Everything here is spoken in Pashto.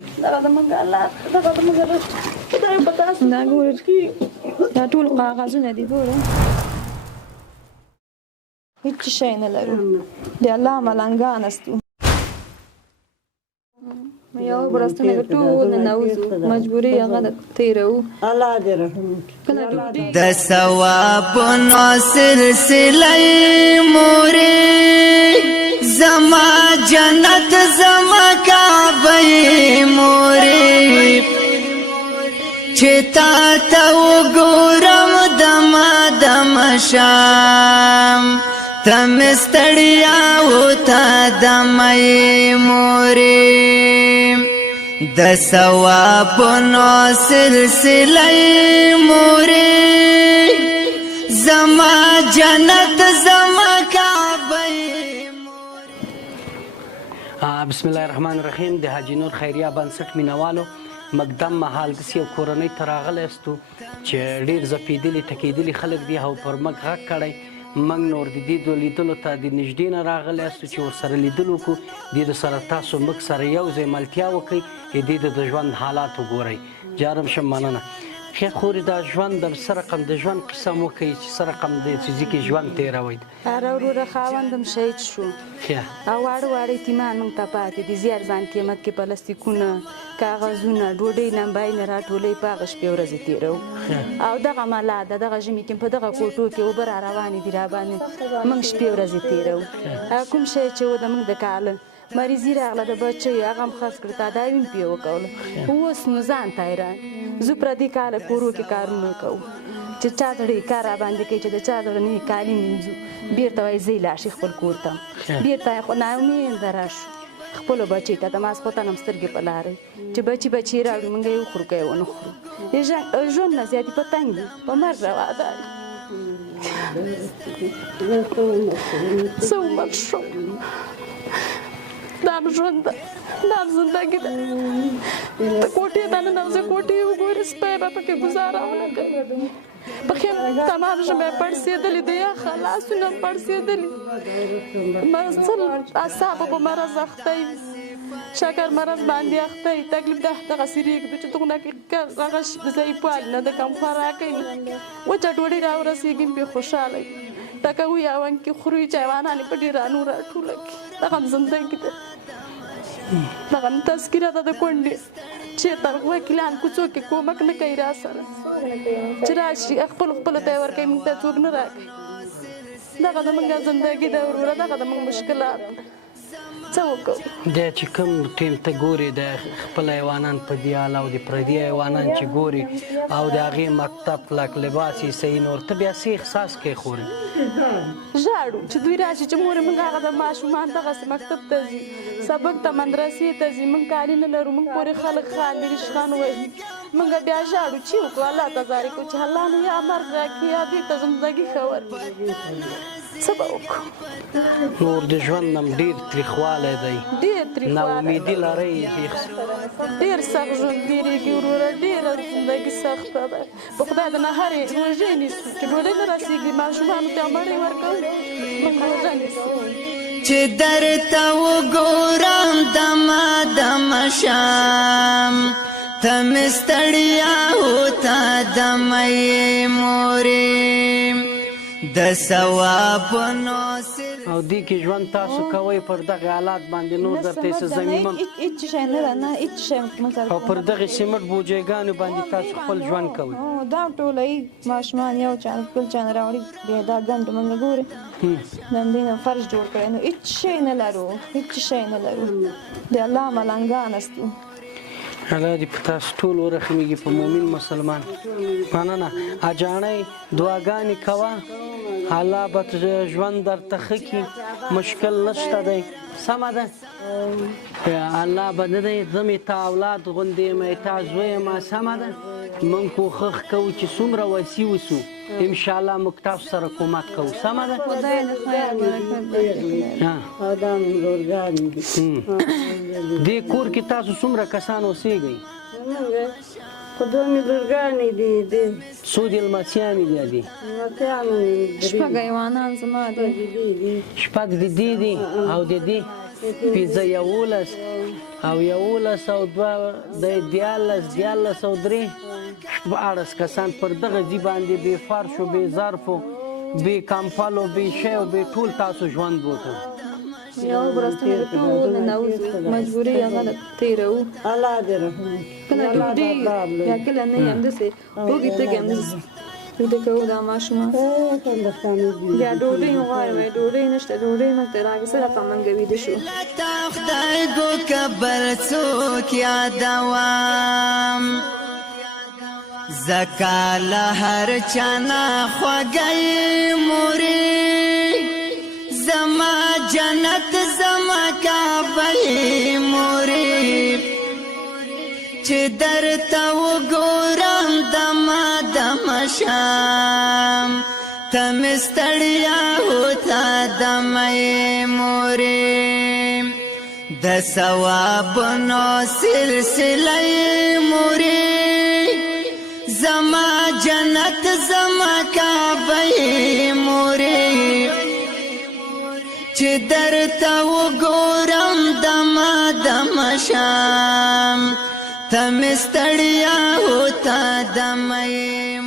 دغه زموږ حالات دغه زموږ خدای په تاسو دا ګورئ دا ټول کاغذونه دي ګورئ هیڅ شی نه لرو د الله ملنګان استو یو برستونه ټول ننوځو مجبوري هغه تیرو الله دې رحم وکړي د ثوابونو سلسله مورې زما جنت زما کعبه مورې چې تا ته وګورم دمه دمه شام ته مې ستړیا وته دمه مورې د ثوابونو سلسله مورې زما جنت زما کعبه. بسم الله الرحمن الرحیم. د حاجي نور خیریه بنسټ مینوالو مقدم مهال داسې یو کورنۍ ته راغلی یاستو چې ډېر ځپېدلي ټکېدلي خلک دي او پر موږ غږ کړی موږ نور د دې لیدلو ته د نږدې نه راغلی یاستو چې ورسره لیدل وکړو د دې سره تاسو موږ سره یو ځای ملتیا وکړئ د دې د ژوند حالات وګورئ. جارم شم مننه. ښه خورې دا ژوند د څه رقم د ژوند قصه مو کوي چې څه رقم دی چې ځکه ژوند تېروئ. هره وروره خاوندم شهید شو او واړه واړه یتیمان موږ ته پاتې دي زیار ځان قیمت کې پلاستیکونه کاغذونه ډوډۍ نمبای نه راټولوي په هغه شپې ورځې تېروو او دغه ملا ده دغه ژمي کې په دغه کوټو کې اوبه را روانې دي راباندې موږ شپې ورځې تېروو کوم شی چې و د موږ د کاله مریضي راغله د بچیو هغه هم خرڅ کړه تداوي مې پرې وکوله اوس نو ځان ته حیران زه پردي کاله کورو کې کارونه کوو چې چا زړه کار راباندې کوي چې د چا زړه نوي کالي مینځو بېرته وایي ځئ لاړ شي خپل کور ته بېرته خو ناامیده راشو خپلو بچیو ته د ماسخوتن هم سترګې په لارئ چې بچي راوړي موږ یې وخورو که یې ونه خورو ژوند نه زیاتې په تنګ دي په مرګ روا ده څه عمر شو دا ژوند ده دا زندګي ده ته کوټې ته ننوځې کوټې وګورې سپی به پکې ګزاره ونه کوي پکې تمام ژمی پړسېدلي د یخه لاسونه هم پړسېدلي اعصابو په مرض اخته وي شکر مرض باندې اخته وي تکلیف دغسې رېږدو چې دغونه کې هغه ضعیفوالي نه د کم خوراکۍ نه وچه ډوډۍ راورسېږي پرې خوشحاله وي ټکوي او انکې خوري چې حیوانان یې په ډېرانو راټوله کړي دغه هم زندګي ده دغه هم تذکره ده د کونډې چېرته وکیلان کوڅو کې کومک نه کوي را سره چې راشي خپلو ته یې ورکوي موږ ته څوک نه راکوي دغه زموږ زندګي ده وروره دغه زموږ مشکلات څه وکړو دی چې کوم ټیم ته ګورې د خپل حیوانان په دې حال او د پردي حیوانان چې ګورې او د هغې مکتب کلک لباس یې صحیح نور ته بیا څه احساس کوې خورې ژاړو چې دوی راشي چې مورې موږ هغه د ماشومان دغسې مکتب ته ځي سبق ته مدرسې ته ځي موږ کالي نه لرو موږ پورې خلک خاندي رشخان وهي موږ بیا ژاړو چې وکړو الله ته زارۍ کوو چې الله نو یا مرګ راکړي یا دوی ته زندګي ښه ورکړي څه به وکړو نور د ژوند نه ډېر تریخوالی دی ډېر ناامیدي لرئ ډېر سخت ژوند تېرېږي وروره ډېره زندګي سخته ده په خدای د نه هرې روژې نیسو چې ډوډۍ نه رسېږي ماشومانو ته مړۍ ورکوو موږ روژه نیسو چې درته وګورم دمه دمه شام ته مې ستړیا وته دمه مورې د ثوابونو او دې کې ژوند تاسو کوئ پر دغه حالات باندې نور درته څه زمینه هېڅ شی نه ده نه هېڅ شی او پر دغې سیمټ بوجیګانو باندې تاسو خپل ژوند کوئ دا ټولوي ماشومان یو چا بل چا نه راوړي بیا دا ګنډ موږ ګورې د همدې نه فرش جوړ کړی نو هېڅ شی نه لرو هېڅ شی نه لرو د الله ملنګان استو الله دې په تاسو ټول ورحمېږي په مؤمن مسلمان مننه اجاڼۍ دعاګانې کوه الله به ژوند درته ښه کړي مشکل نشته دی سمه ده الله به نه دی زه مې تا اولاد غوندې یم تا زوی یم سمه ده موږ کوښښ کوو چې څومره وسي اوسو انشاءالله موږ تاسو سره کومک کوو سمه ده خدای دې خیر دې کور کې تاسو څومره کسان اوسېږئ خو دوه مې لورګانې دي څو دې لمسیانې دي شپږ حیوانان زما دي شپږ د دې دي او د دې پنځه 11 او 11 او 2 د 14 او 3 18 کسان پر دغه ځای باندې بې فرشو بې ظرفو بې کمپلو بې شیو بې ټول تاسو ژوند وکړو یو برستونه ټول نوځو مجبوري هغه تیرو الله دې رحم کله ډوډۍ یا کله نه هم دسې وګي ته هم دسې د کوو دا ماشومه بیا ډوډۍ غواړي ډوډۍ نشته ډوډۍ موږ ته راغی سره پمنګ ویده شو خدای ګو کبر څوک یادوم زکال هر چانا خوږی موري زما جنت زما کعبه موري چې درته وګورم دما دما شام ته مې ستړیا هوتا دمې موري د ثوابونو سلسله موري زما جنت زما کعبه موري چې درته وګورم دما دما شام ته مې ستړیا هوتا دمې